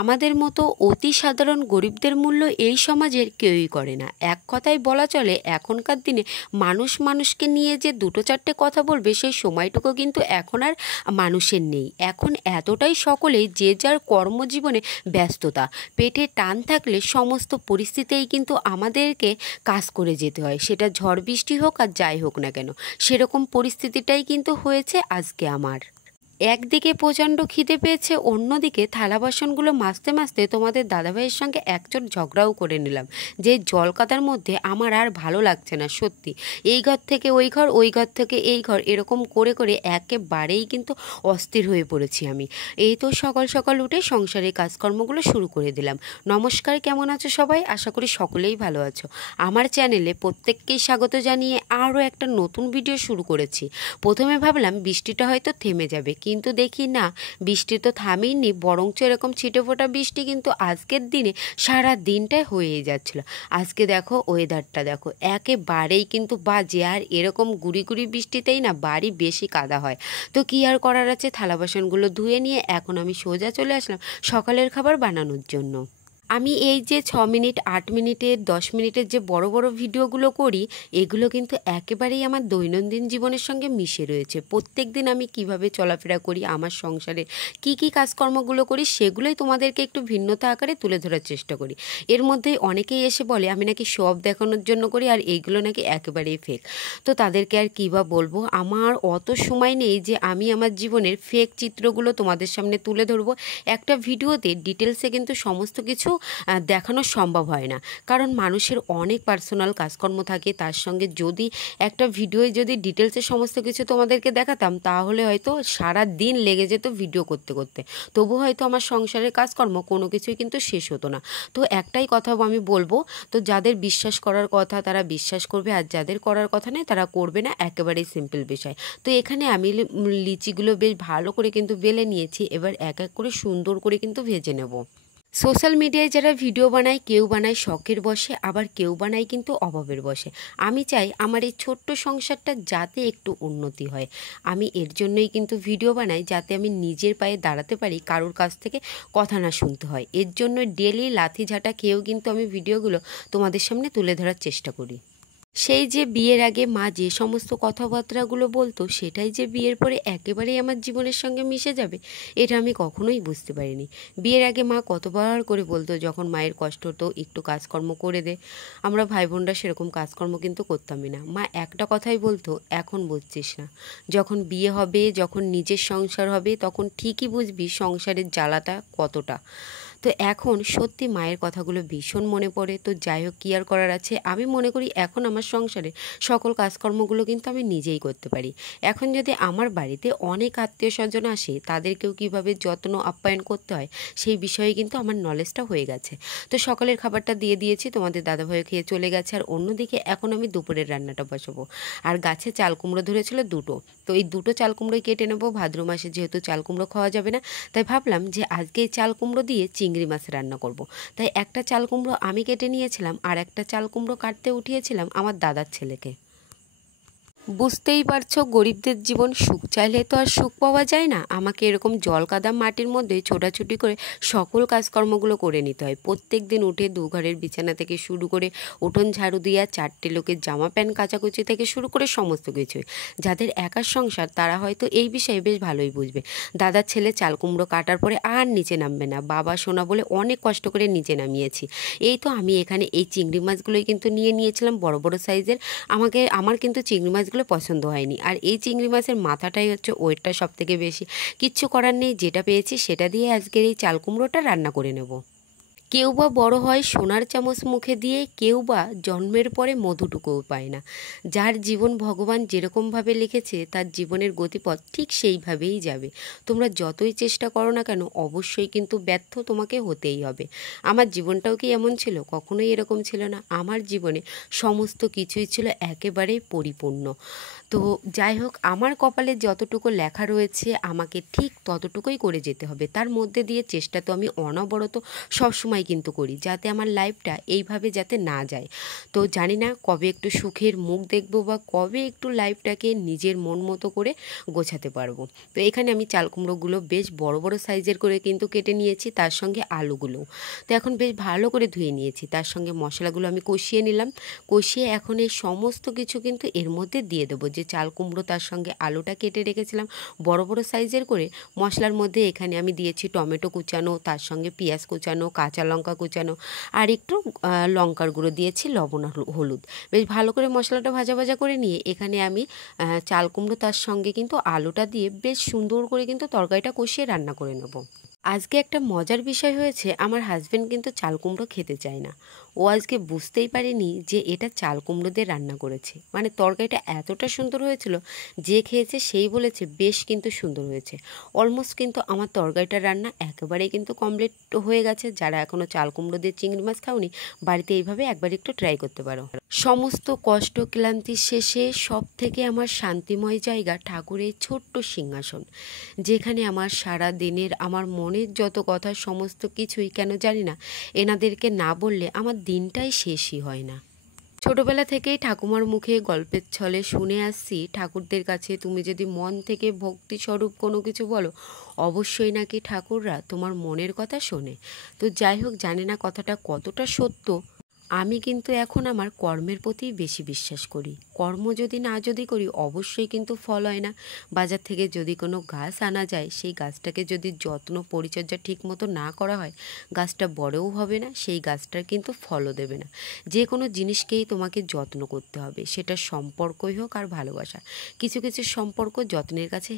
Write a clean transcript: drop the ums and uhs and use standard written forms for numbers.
আমাদের মতো অতি সাধারণ গরিবদের মূল্য এই সমাজের কেউই করে না। এক কথায় বলা চলে, এখনকার দিনে মানুষ মানুষকে নিয়ে যে দুটো চারটে কথা বলবে সেই সময়টুকু কিন্তু এখন আর মানুষের নেই। এখন এতটাই সকলেই যে যার কর্মজীবনে ব্যস্ততা, পেটে টান থাকলে সমস্ত পরিস্থিতিতেই কিন্তু আমাদেরকে কাজ করে যেতে হয়, সেটা ঝড় বৃষ্টি হোক আর যাই হোক না কেন। সেরকম পরিস্থিতিটাই কিন্তু হয়েছে আজকে আমার। একদিকে প্রচণ্ড খিদে পেয়েছে, অন্যদিকে থালা বাসনগুলো মাজতে মাজতে তোমাদের দাদাভাইয়ের সঙ্গে একচোট ঝগড়াও করে নিলাম যে জল কাদার মধ্যে আমার আর ভালো লাগছে না। সত্যি এই ঘর থেকে ওই ঘর, ওই ঘর থেকে এই ঘর, এরকম করে করে একেবারেই কিন্তু অস্থির হয়ে পড়েছি আমি। এই তো সকাল সকাল উঠে সংসারের কাজকর্মগুলো শুরু করে দিলাম। নমস্কার, কেমন আছো সবাই? আশা করি সকলেই ভালো আছো। আমার চ্যানেলে প্রত্যেককেই স্বাগত জানিয়ে আরও একটা নতুন ভিডিও শুরু করেছি। প্রথমে ভাবলাম বৃষ্টিটা হয়তো থেমে যাবে, কিন্তু দেখি না, বৃষ্টি তো থামেইনি, বরঞ্চ এরকম ছিটে ফোঁটা বৃষ্টি কিন্তু আজকের দিনে সারা দিনটাই হয়েই যাচ্ছিল। আজকে দেখো ওয়েদারটা দেখো, একেবারেই কিন্তু বাজে। আর এরকম গুড়ি গুড়ি বৃষ্টিতেই না বাড়ি বেশি কাদা হয়। তো কি আর করার আছে, থালা বাসনগুলো ধুয়ে নিয়ে এখন আমি সোজা চলে আসলাম সকালের খাবার বানানোর জন্য। আমি এই যে 6 মিনিট, 8 মিনিটের, 10 মিনিটের যে বড় বড় ভিডিওগুলো করি, এগুলো কিন্তু একেবারেই আমার দৈনন্দিন জীবনের সঙ্গে মিশে রয়েছে। প্রত্যেক দিন আমি কিভাবে চলাফেরা করি, আমার সংসারে কি কি কাজকর্মগুলো করি, সেগুলোই তোমাদেরকে একটু ভিন্নতা আকারে তুলে ধরার চেষ্টা করি। এর মধ্যে অনেকেই এসে বলে আমি নাকি সব দেখানোর জন্য করি আর এইগুলো নাকি একেবারেই ফেক। তো তাদেরকে আর কী বা বলবো, আমার অত সময় নেই যে আমি আমার জীবনের ফেক চিত্রগুলো তোমাদের সামনে তুলে ধরবো। একটা ভিডিওতে ডিটেলসে কিন্তু সমস্ত কিছু দেখানো সম্ভব হয় না, কারণ মানুষের অনেক পার্সোনাল কাজকর্ম থাকে। তার সঙ্গে যদি একটা ভিডিওয়ে যদি ডিটেলসে সমস্ত কিছু তোমাদেরকে দেখাতাম, তাহলে হয়তো সারা দিন লেগে যেত ভিডিও করতে করতে, তবু হয়তো আমার সংসারের কাজকর্ম কোনো কিছুই কিন্তু শেষ হতো না। তো একটাই কথা আমি বলবো, তো যাদের বিশ্বাস করার কথা তারা বিশ্বাস করবে, আর যাদের করার কথা নেই তারা করবে না, একেবারেই সিম্পল বিষয়। তো এখানে আমি লিচিগুলো বেশ ভালো করে কিন্তু বেলে নিয়েছি, এবার এক এক করে সুন্দর করে কিন্তু ভেজে নেব। সোশ্যাল মিডিয়ায় যারা ভিডিও বানায়, কেউ বানায় শখের বশে, আবার কেউ বানায় কিন্তু অভাবের বশে। আমি চাই আমার এই ছোট্ট সংসারটা যাতে একটু উন্নতি হয়। আমি এর জন্যই কিন্তু ভিডিও বানাই, যাতে আমি নিজের পায়ে দাঁড়াতে পারি, কারোর কাছ থেকে কথা না শুনতে হয়। এর জন্য ডেলি লাথি ঝাঁটা খেয়েও কিন্তু আমি ভিডিওগুলো তোমাদের সামনে তুলে ধরার চেষ্টা করি। সেই যে বিয়ের আগে মা যে সমস্ত কথাবার্তাগুলো বলতো, সেটাই যে বিয়ের পরে একেবারেই আমার জীবনের সঙ্গে মিশে যাবে, এটা আমি কখনোই বুঝতে পারিনি। বিয়ের আগে মা কতবার করে বলতো, যখন মায়ের কষ্ট হতো, একটু কাজকর্ম করে দে। আমরা ভাই বোনরা সেরকম কাজকর্ম কিন্তু করতামই না। মা একটা কথাই বলতো, এখন বুঝছিস না, যখন বিয়ে হবে, যখন নিজের সংসার হবে, তখন ঠিকই বুঝবি সংসারের জ্বালাটা কতটা। তো এখন সত্যি মায়ের কথাগুলো ভীষণ মনে পড়ে। তো যাই হোক, কী আর করার আছে, আমি মনে করি এখন আমার সংসারে সকল কাজকর্মগুলো কিন্তু আমি নিজেই করতে পারি। এখন যদি আমার বাড়িতে অনেক আত্মীয় স্বজন আসে, তাদেরকেও কীভাবে যত্ন আপ্যায়ন করতে হয় সেই বিষয়ে কিন্তু আমার নলেজটা হয়ে গেছে। তো সকালের খাবারটা দিয়ে দিয়েছি, তোমাদের দাদাভাইও খেয়ে চলে গেছে। আর অন্যদিকে এখন আমি দুপুরের রান্নাটা বসাবো। আর গাছে চাল কুমড়ো ধরেছিল দুটো, তো এই দুটো চাল কুমড়োই কেটে নেবো। ভাদ্র মাসে যেহেতু চাল কুমড়ো খাওয়া যাবে না, তাই ভাবলাম যে আজকে এই চাল কুমড়ো দিয়ে চিংড়ি মাছ রান্না করব। তাই একটা চাল কুমড়ো আমি কেটে নিয়েছিলাম, আর একটা চাল কুমড়ো কাটতে উঠিয়েছিলাম আমার দাদার ছেলেকে। বুঝতেই পারছো, গরিবদের জীবন, সুখ চাইলে তো আর সুখ পাওয়া যায় না। আমাকে এরকম জল কাদা মাটির মধ্যে ছোটাছুটি করে সকল কাজকর্মগুলো করে নিতে হয়। প্রত্যেক দিন উঠে দুঘরের বিছানা থেকে শুরু করে উঠোন ঝাড়ু দেওয়া, 4টে লোকের জামা প্যান্ট কাচাকুচি থেকে শুরু করে সমস্ত কিছুই। যাদের একার সংসার তারা হয়তো এই বিষয়ে বেশ ভালোই বুঝবে। দাদার ছেলে চাল কুমড়ো কাটার পরে আর নিচে নামবে না, বাবা সোনা বলে অনেক কষ্ট করে নিচে নামিয়েছি। এই তো আমি এখানে এই চিংড়ি মাছগুলোই কিন্তু নিয়ে নিয়েছিলাম বড় বড় সাইজের। আমার কিন্তু চিংড়ি মাছগুলো পছন্দ হয়নি, আর এই চিংড়ি মাছের মাথাটাই হচ্ছে ওয়েটটা সব থেকে বেশি। কিচ্ছু করার নেই, যেটা পেয়েছি সেটা দিয়ে আজকের এই চাল কুমড়োটা রান্না করে নেব। কেউ বা বড় হয় সোনার চামচ মুখে দিয়ে, কেউ বা জন্মের পরে মধুটুকুও পায় না। যার জীবন ভগবান যেরকমভাবে লিখেছে, তার জীবনের গতিপথ ঠিক সেইভাবেই যাবে। তোমরা যতই চেষ্টা করো না কেন, অবশ্যই কিন্তু ব্যর্থ তোমাকে হতেই হবে। আমার জীবনটাও কি এমন ছিল? কখনোই এরকম ছিল না। আমার জীবনে সমস্ত কিছুই ছিল একেবারেই পরিপূর্ণ। তো যাই হোক, আমার কপালে যতটুকু লেখা রয়েছে আমাকে ঠিক ততটুকুই করে যেতে হবে। তার মধ্যে দিয়ে চেষ্টা তো আমি অনবরত সবসময় কিন্তু করি, যাতে আমার লাইফটা এইভাবে যাতে না যায়। তো জানি না কবে একটু সুখের মুখ দেখবো বা কবে একটু লাইফটাকে নিজের মন মতো করে গোছাতে পারবো। তো এখানে আমি চাল কুমড়োগুলো বেশ বড় বড় সাইজের করে কিন্তু কেটে নিয়েছি, তার সঙ্গে আলুগুলো। তো এখন বেশ ভালো করে ধুয়ে নিয়েছি, তার সঙ্গে মশলাগুলো আমি কষিয়ে নিলাম। কষিয়ে এখন এই সমস্ত কিছু কিন্তু এর মধ্যে দিয়ে দেবো, যে চাল কুমড়ো তার সঙ্গে আলুটা কেটে রেখেছিলাম বড় বড় সাইজের করে। মশলার মধ্যে এখানে আমি দিয়েছি টমেটো কুচানো, তার সঙ্গে পেঁয়াজ কুচানো, কাঁচা লঙ্কা কুচানো, আর একটু লঙ্কার গুঁড়ো দিয়েছি, লবণ আর হলুদ। বেশ ভালো করে মশলাটা ভাজা ভাজা করে নিয়ে এখানে আমি চাল কুমড়ো তার সঙ্গে কিন্তু আলুটা দিয়ে বেশ সুন্দর করে কিন্তু তরকারিটা কষিয়ে রান্না করে নেব। আজকে একটা মজার বিষয় হয়েছে, আমার হাজব্যান্ড কিন্তু চাল কুমড়ো খেতে চায় না। ও আজকে বুঝতেই পারেনি যে এটা চাল কুমড়ো দিয়ে রান্না করেছে। মানে তরকারিটা এতটা সুন্দর হয়েছিল, যে খেয়েছে সেই বলেছে বেশ কিন্তু সুন্দর হয়েছে। অলমোস্ট কিন্তু আমার তরকারিটার রান্না একেবারেই কিন্তু কমপ্লিট হয়ে গেছে। যারা এখনও চাল কুমড়ো দিয়ে চিংড়ি মাছ খাওনি, বাড়িতে এইভাবে একবার একটু ট্রাই করতে পারো। সমস্ত কষ্ট ক্লান্তির শেষে সব থেকে আমার শান্তিময় জায়গা ঠাকুরের ছোট্ট সিংহাসন, যেখানে আমার সারা দিনের আমার মনের যত কথা সমস্ত কিছুই কেন জানি না এনাদেরকে না বললে আমার দিনটাই শেষই হয় না। ছোটবেলা থেকেই ঠাকুমার মুখে গল্পের ছলে শুনে আসছি, ঠাকুরদের কাছে তুমি যদি মন থেকে ভক্তিস্বরূপ কোনো কিছু বলো, অবশ্যই নাকি ঠাকুররা তোমার মনের কথা শোনে। তো যাই হোক, জানি না কথাটা কতটা সত্য। আমি কিন্তু এখন আমার কর্মের প্রতি বেশি বিশ্বাস করি। কর্ম যদি করি অবশ্যই কিন্তু ফল হয় না। বাজার থেকে যদি কোনো গাছ আনা যায়, সেই গাছটাকে যদি যত্ন পরিচর্যা ঠিক মতো না করা হয়, গাছটা বড়ও হবে না, সেই গাছটার কিন্তু ফলও দেবে না। যে কোনো জিনিসকেই তোমাকে যত্ন করতে হবে, সেটা সম্পর্কই হোক আর ভালোবাসা। কিছু কিছু সম্পর্ক যত্নের কাছে